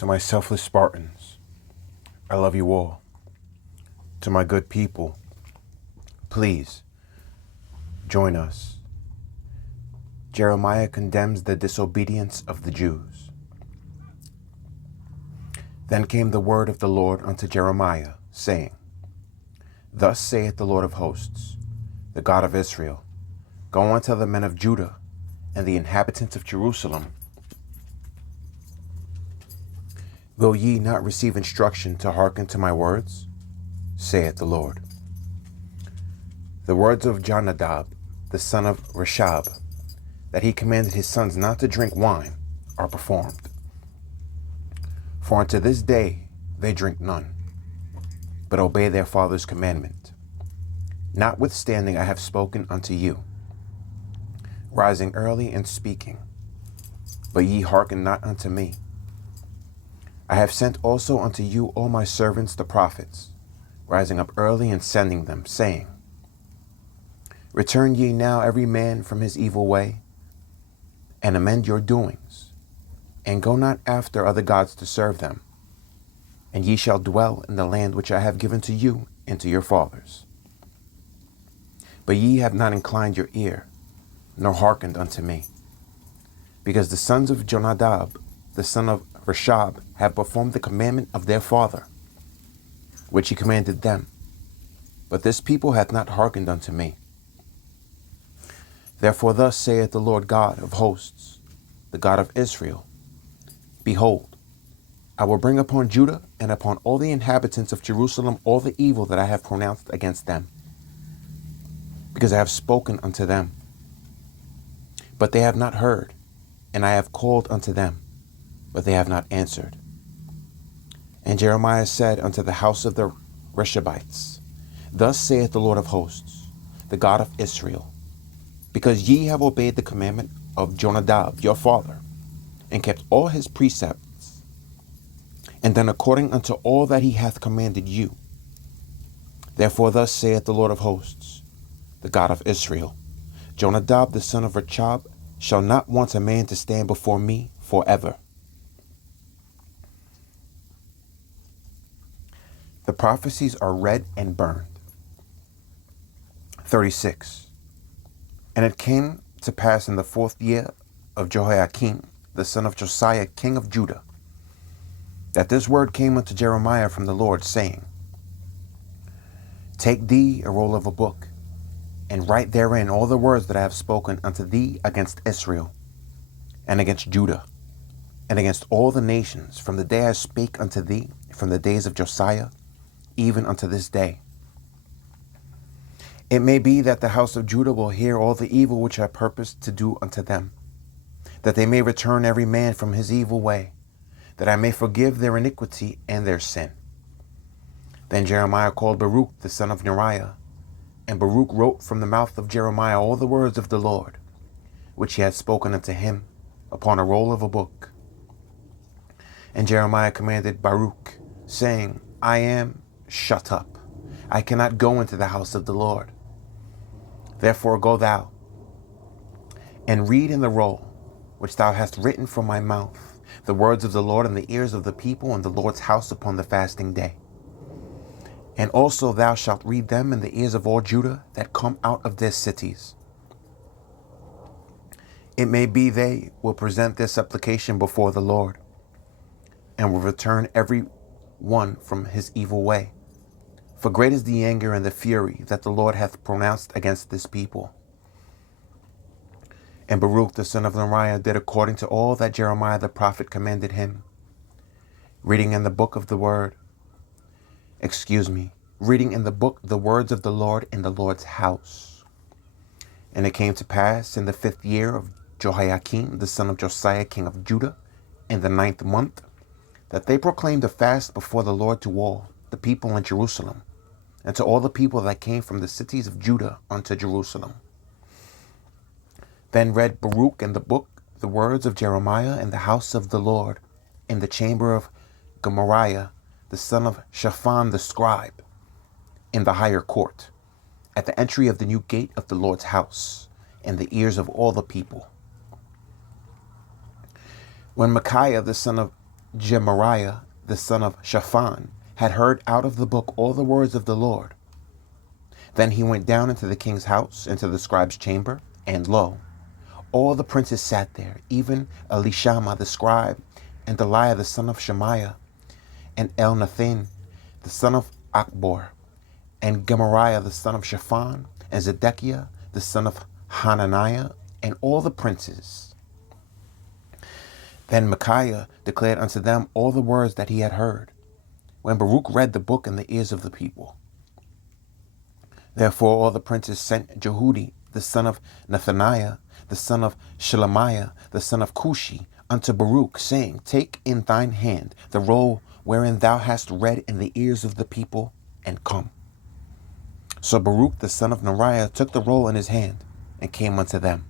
To my selfless Spartans, I love you all. To my good people, please join us. Jeremiah condemns the disobedience of the Jews. Then came the word of the Lord unto Jeremiah, saying, Thus saith the Lord of hosts, the God of Israel, Go unto the men of Judah and the inhabitants of Jerusalem. Will ye not receive instruction to hearken to my words? Saith the Lord. The words of Jonadab, the son of Rechab, that he commanded his sons not to drink wine, are performed. For unto this day they drink none, but obey their father's commandment. Notwithstanding I have spoken unto you, rising early and speaking, but ye hearken not unto me. I have sent also unto you all my servants the prophets, rising up early and sending them, saying, Return ye now every man from his evil way, and amend your doings, and go not after other gods to serve them, and ye shall dwell in the land which I have given to you and to your fathers. But ye have not inclined your ear, nor hearkened unto me, because the sons of Jonadab, the son of Rechab, have performed the commandment of their father, which he commanded them. But this people hath not hearkened unto me. Therefore thus saith the Lord God of hosts, the God of Israel, Behold, I will bring upon Judah and upon all the inhabitants of Jerusalem all the evil that I have pronounced against them, because I have spoken unto them. But they have not heard, and I have called unto them, but they have not answered. And Jeremiah said unto the house of the Rechabites, Thus saith the Lord of hosts, the God of Israel, because ye have obeyed the commandment of Jonadab your father, and kept all his precepts, and done according unto all that he hath commanded you. Therefore thus saith the Lord of hosts, the God of Israel, Jonadab the son of Rechab shall not want a man to stand before me forever. The prophecies are read and burned. 36. And it came to pass in the 4th year of Jehoiakim, the son of Josiah, king of Judah, that this word came unto Jeremiah from the Lord, saying, Take thee a roll of a book, and write therein all the words that I have spoken unto thee against Israel, and against Judah, and against all the nations, from the day I spake unto thee, from the days of Josiah, even unto this day. It may be that the house of Judah will hear all the evil which I purpose to do unto them, that they may return every man from his evil way, that I may forgive their iniquity and their sin. Then Jeremiah called Baruch the son of Neriah, and Baruch wrote from the mouth of Jeremiah all the words of the Lord, which he had spoken unto him, upon a roll of a book. And Jeremiah commanded Baruch, saying, I am shut up. I cannot go into the house of the Lord. Therefore go thou, and read in the roll, which thou hast written from my mouth, the words of the Lord in the ears of the people in the Lord's house upon the fasting day. And also thou shalt read them in the ears of all Judah that come out of their cities. It may be they will present their supplication before the Lord, and will return every one from his evil way. For great is the anger and the fury that the Lord hath pronounced against this people. And Baruch the son of Neriah did according to all that Jeremiah the prophet commanded him, reading in the book the words of the Lord in the Lord's house. And it came to pass in the 5th year of Jehoiakim the son of Josiah king of Judah, in the 9th month, that they proclaimed a fast before the Lord to all the people in Jerusalem, and to all the people that came from the cities of Judah unto Jerusalem. Then read Baruch in the book the words of Jeremiah in the house of the Lord, in the chamber of Gemariah the son of Shaphan the scribe, in the higher court, at the entry of the new gate of the Lord's house, in the ears of all the people. When Micaiah the son of Gemariah, the son of Shaphan, had heard out of the book all the words of the Lord. Then he went down into the king's house, into the scribe's chamber, and lo, all the princes sat there, even Elishama the scribe, and Delaiah the son of Shemaiah, and Elnathan the son of Achbor, and Gemariah the son of Shaphan, and Zedekiah the son of Hananiah, and all the princes. Then Micaiah declared unto them all the words that he had heard, when Baruch read the book in the ears of the people. Therefore all the princes sent Jehudi the son of Nethaniah, the son of Shelemiah, the son of Cushi, unto Baruch, saying, Take in thine hand the roll wherein thou hast read in the ears of the people, and come. So Baruch the son of Neriah took the roll in his hand, and came unto them.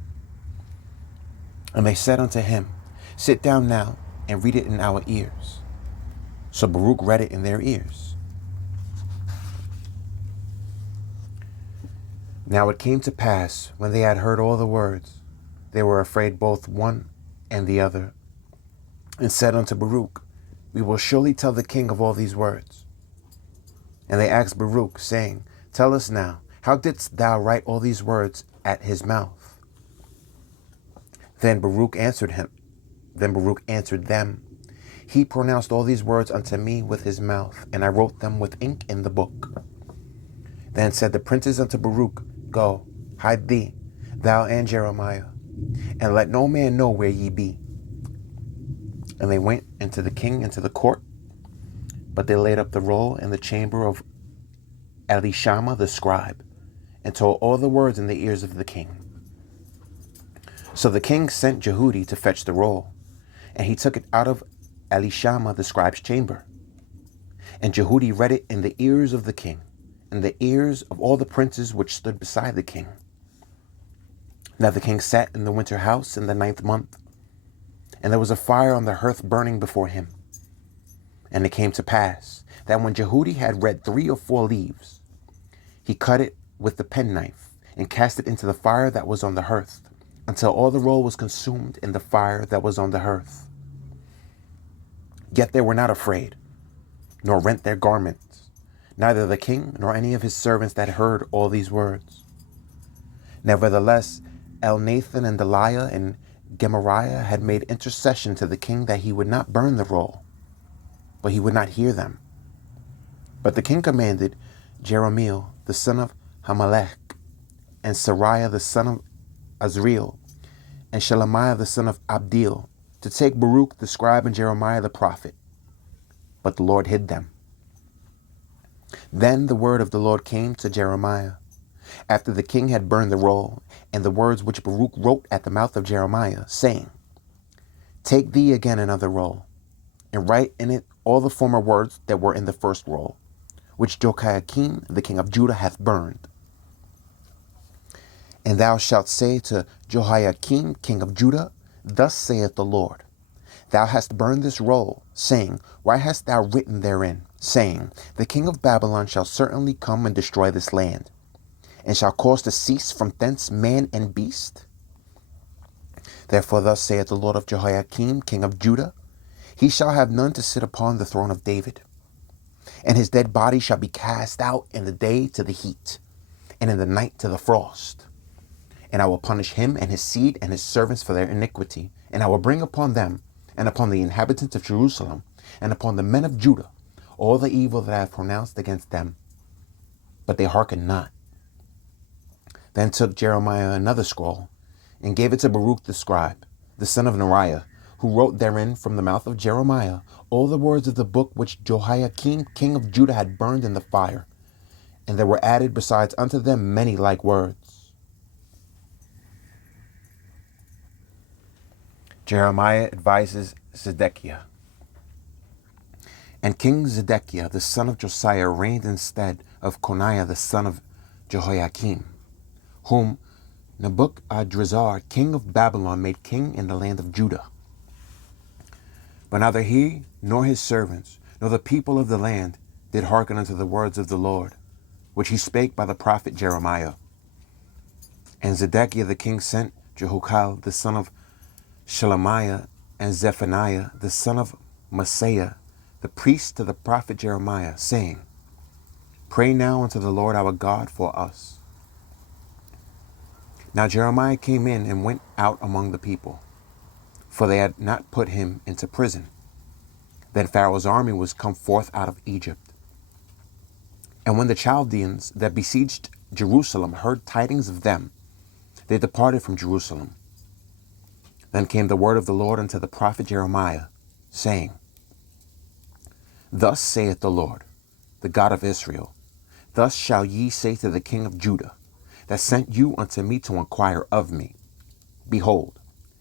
And they said unto him, Sit down now, and read it in our ears. So Baruch read it in their ears. Now it came to pass, when they had heard all the words, they were afraid both one and the other, and said unto Baruch, We will surely tell the king of all these words. And they asked Baruch, saying, Tell us now, how didst thou write all these words at his mouth? Then Baruch answered them, He pronounced all these words unto me with his mouth, and I wrote them with ink in the book. Then said the princes unto Baruch, Go, hide thee, thou and Jeremiah, and let no man know where ye be. And they went into the king into the court, but they laid up the roll in the chamber of Elishama the scribe, and told all the words in the ears of the king. So the king sent Jehudi to fetch the roll, and he took it out of Elishama the scribe's chamber. And Jehudi read it in the ears of the king, in the ears of all the princes which stood beside the king. Now the king sat in the winter house in the 9th month, and there was a fire on the hearth burning before him. And it came to pass that when Jehudi had read 3 or 4 leaves, he cut it with the penknife and cast it into the fire that was on the hearth, until all the roll was consumed in the fire that was on the hearth. Yet they were not afraid, nor rent their garments, neither the king nor any of his servants that heard all these words. Nevertheless, Elnathan and Delaiah and Gemariah had made intercession to the king that he would not burn the roll, but he would not hear them. But the king commanded Jerahmeel the son of Hamelech, and Sariah the son of Azriel, and Shelemiah the son of Abdeel, to take Baruch the scribe and Jeremiah the prophet. But the Lord hid them. Then the word of the Lord came to Jeremiah, after the king had burned the roll, and the words which Baruch wrote at the mouth of Jeremiah, saying, Take thee again another roll, and write in it all the former words that were in the first roll, which Jehoiakim the king of Judah hath burned. And thou shalt say to Jehoiakim king of Judah, Thus saith the Lord, Thou hast burned this roll, saying, Why hast thou written therein, saying, The king of Babylon shall certainly come and destroy this land, and shall cause to cease from thence man and beast? Therefore thus saith the Lord of Jehoiakim king of Judah, He shall have none to sit upon the throne of David, and his dead body shall be cast out in the day to the heat, and in the night to the frost. And I will punish him and his seed and his servants for their iniquity, and I will bring upon them, and upon the inhabitants of Jerusalem, and upon the men of Judah, all the evil that I have pronounced against them. But they hearkened not. Then took Jeremiah another scroll, and gave it to Baruch the scribe, the son of Neriah, who wrote therein from the mouth of Jeremiah all the words of the book which Jehoiakim king of Judah had burned in the fire. And there were added besides unto them many like words. Jeremiah advises Zedekiah. And King Zedekiah the son of Josiah reigned instead of Coniah the son of Jehoiakim, whom Nebuchadrezzar king of Babylon made king in the land of Judah. But neither he nor his servants nor the people of the land did hearken unto the words of the Lord, which he spake by the prophet Jeremiah. And Zedekiah the king sent Jehukal the son of Shelemiah and Zephaniah the son of Messiah, the priest, to the prophet Jeremiah, saying, Pray now unto the Lord our God for us. Now Jeremiah came in and went out among the people, for they had not put him into prison. Then Pharaoh's army was come forth out of Egypt. And when the Chaldeans that besieged Jerusalem heard tidings of them, they departed from Jerusalem. Then came the word of the Lord unto the prophet Jeremiah, saying, Thus saith the Lord, the God of Israel, Thus shall ye say to the king of Judah, that sent you unto me to inquire of me, Behold,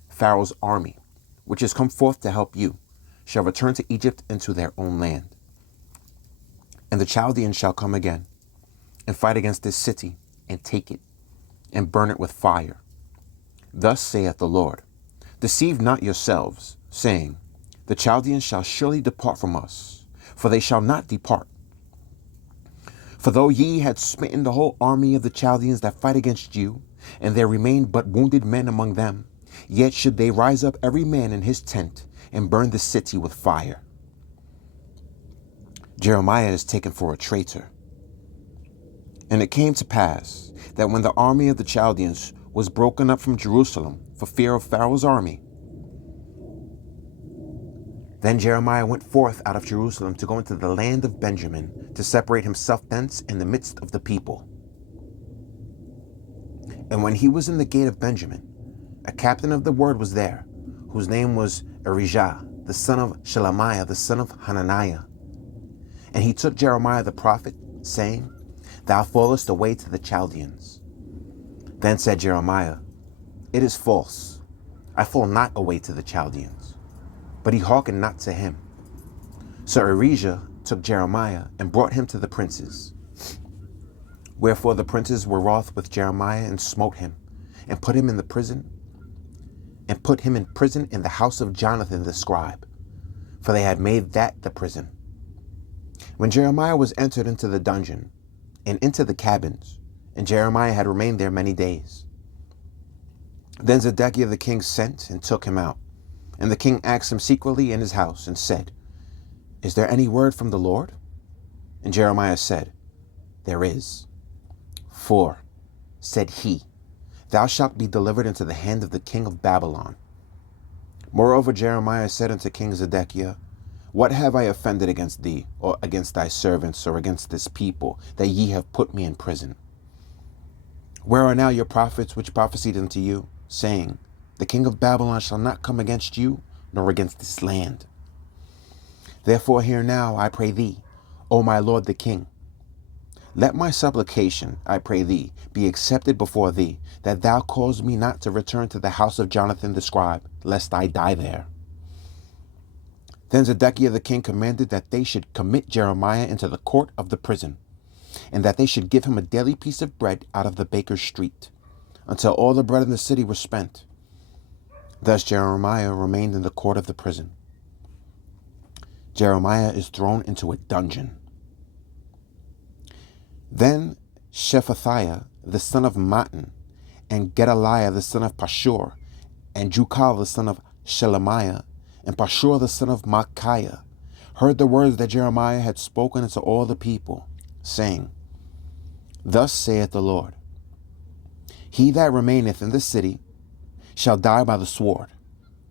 Pharaoh's army, which is come forth to help you, shall return to Egypt into their own land. And the Chaldeans shall come again, and fight against this city, and take it, and burn it with fire. Thus saith the Lord, Deceive not yourselves, saying, The Chaldeans shall surely depart from us, for they shall not depart. For though ye had smitten the whole army of the Chaldeans that fight against you, and there remained but wounded men among them, yet should they rise up every man in his tent, and burn the city with fire. Jeremiah is taken for a traitor. And it came to pass that when the army of the Chaldeans was broken up from Jerusalem for fear of Pharaoh's army, then Jeremiah went forth out of Jerusalem to go into the land of Benjamin, to separate himself thence in the midst of the people. And when he was in the gate of Benjamin, a captain of the ward was there, whose name was Erijah, the son of Shelemiah, the son of Hananiah. And he took Jeremiah the prophet, saying, Thou fallest away to the Chaldeans. Then said Jeremiah, It is false. I fall not away to the Chaldeans. But he hearkened not to him. So Erijah took Jeremiah and brought him to the princes. Wherefore the princes were wroth with Jeremiah and smote him, and put him in prison in the house of Jonathan the scribe, for they had made that the prison. When Jeremiah was entered into the dungeon and into the cabins, and Jeremiah had remained there many days, then Zedekiah the king sent and took him out. And the king asked him secretly in his house, and said, Is there any word from the Lord? And Jeremiah said, There is. For, said he, Thou shalt be delivered into the hand of the king of Babylon. Moreover, Jeremiah said unto King Zedekiah, What have I offended against thee, or against thy servants, or against this people, that ye have put me in prison? Where are now your prophets which prophesied unto you, saying, The king of Babylon shall not come against you, nor against this land? Therefore hear now, I pray thee, O my lord the king. Let my supplication, I pray thee, be accepted before thee, that thou cause me not to return to the house of Jonathan the scribe, lest I die there. Then Zedekiah the king commanded that they should commit Jeremiah into the court of the prison, and that they should give him a daily piece of bread out of the baker's street, until all the bread in the city was spent. Thus Jeremiah remained in the court of the prison. Jeremiah is thrown into a dungeon. Then Shephatiah the son of Mattan, and Gedaliah the son of Pashur, and Jukal the son of Shelemiah, and Pashur the son of Micaiah, heard the words that Jeremiah had spoken unto all the people, saying, Thus saith the Lord, He that remaineth in the city shall die by the sword,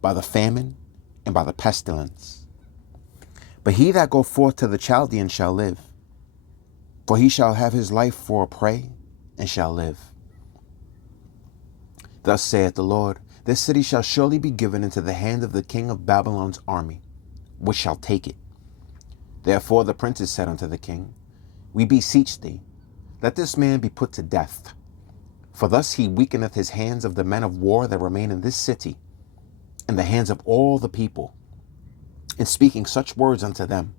by the famine, and by the pestilence. But he that go forth to the Chaldeans shall live, for he shall have his life for a prey, and shall live. Thus saith the Lord, This city shall surely be given into the hand of the king of Babylon's army, which shall take it. Therefore the princes said unto the king, We beseech thee, let this man be put to death. For thus he weakeneth his hands of the men of war that remain in this city, and the hands of all the people, in speaking such words unto them.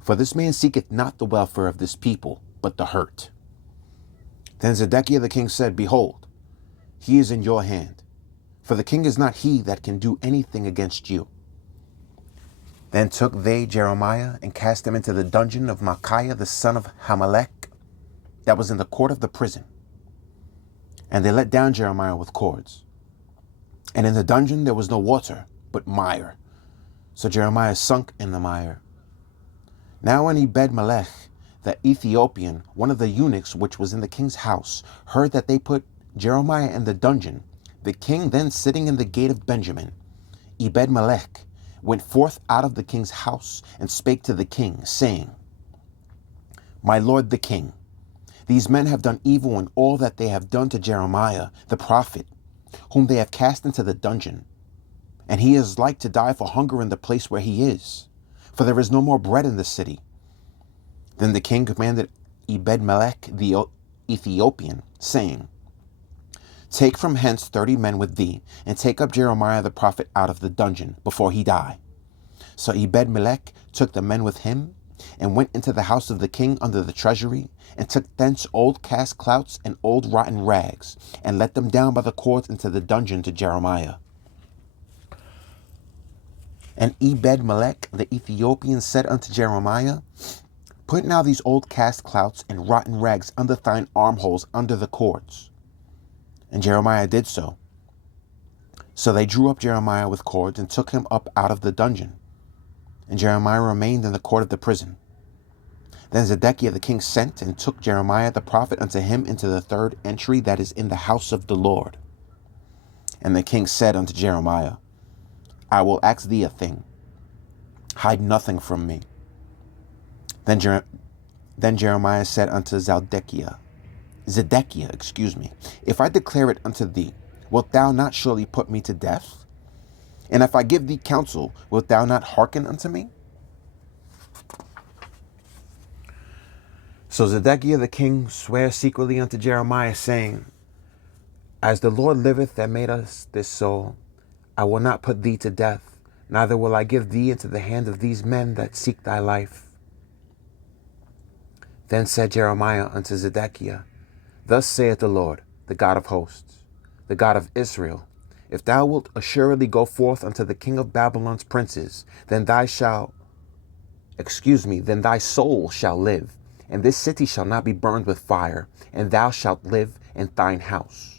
For this man seeketh not the welfare of this people, but the hurt. Then Zedekiah the king said, Behold, he is in your hand, for the king is not he that can do anything against you. Then took they Jeremiah, and cast him into the dungeon of Micaiah the son of Hamelech, that was in the court of the prison. And they let down Jeremiah with cords. And in the dungeon there was no water, but mire. So Jeremiah sunk in the mire. Now when Ebed-melech, the Ethiopian, one of the eunuchs which was in the king's house, heard that they put Jeremiah in the dungeon, the king then sitting in the gate of Benjamin, Ebed-melech went forth out of the king's house and spake to the king, saying, My lord the king, these men have done evil in all that they have done to Jeremiah the prophet, whom they have cast into the dungeon. And he is like to die for hunger in the place where he is, for there is no more bread in the city. Then the king commanded Ebed-melech the Ethiopian, saying, Take from hence 30 men with thee, and take up Jeremiah the prophet out of the dungeon before he die. So Ebed-melech took the men with him, and went into the house of the king under the treasury, and took thence old cast clouts and old rotten rags, and let them down by the cords into the dungeon to Jeremiah. And Ebed-melech the Ethiopian said unto Jeremiah, Put now these old cast clouts and rotten rags under thine armholes under the cords. And Jeremiah did so. So they drew up Jeremiah with cords, and took him up out of the dungeon. And Jeremiah remained in the court of the prison. Then Zedekiah the king sent, and took Jeremiah the prophet unto him into the third entry that is in the house of the Lord. And the king said unto Jeremiah, I will ask thee a thing. Hide nothing from me. Then Jeremiah said unto Zedekiah, If I declare it unto thee, wilt thou not surely put me to death? And if I give thee counsel, wilt thou not hearken unto me? So Zedekiah the king sware secretly unto Jeremiah, saying, As the Lord liveth that made us this soul, I will not put thee to death, neither will I give thee into the hand of these men that seek thy life. Then said Jeremiah unto Zedekiah, Thus saith the Lord, the God of hosts, the God of Israel, If thou wilt assuredly go forth unto the king of Babylon's princes, then thy soul shall live, and this city shall not be burned with fire, and thou shalt live in thine house.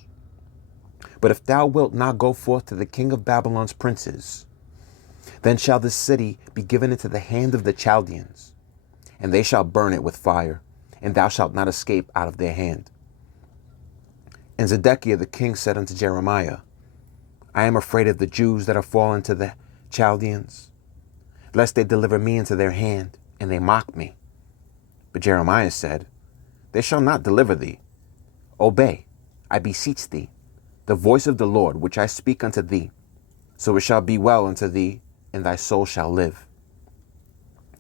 But if thou wilt not go forth to the king of Babylon's princes, then shall this city be given into the hand of the Chaldeans, and they shall burn it with fire, and thou shalt not escape out of their hand. And Zedekiah the king said unto Jeremiah, I am afraid of the Jews that are fallen to the Chaldeans, lest they deliver me into their hand, and they mock me. But Jeremiah said, They shall not deliver thee. Obey, I beseech thee, the voice of the Lord which I speak unto thee, so it shall be well unto thee, and thy soul shall live.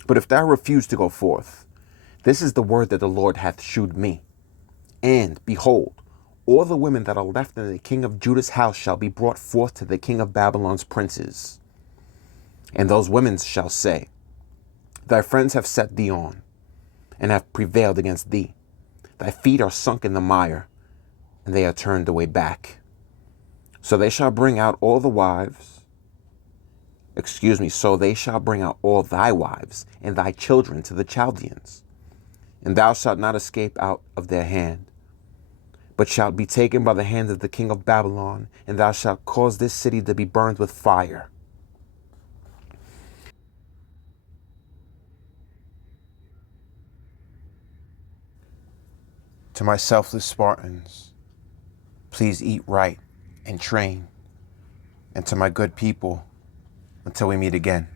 But if thou refuse to go forth, this is the word that the Lord hath shewed me. And, behold, all the women that are left in the king of Judah's house shall be brought forth to the king of Babylon's princes. And those women shall say, Thy friends have set thee on, and have prevailed against thee. Thy feet are sunk in the mire, and they are turned away back. So they shall bring out all thy wives and thy children to the Chaldeans, and thou shalt not escape out of their hand, but shalt be taken by the hand of the king of Babylon, and thou shalt cause this city to be burned with fire. To my selfless Spartans, please eat right and train. And to my good people, until we meet again.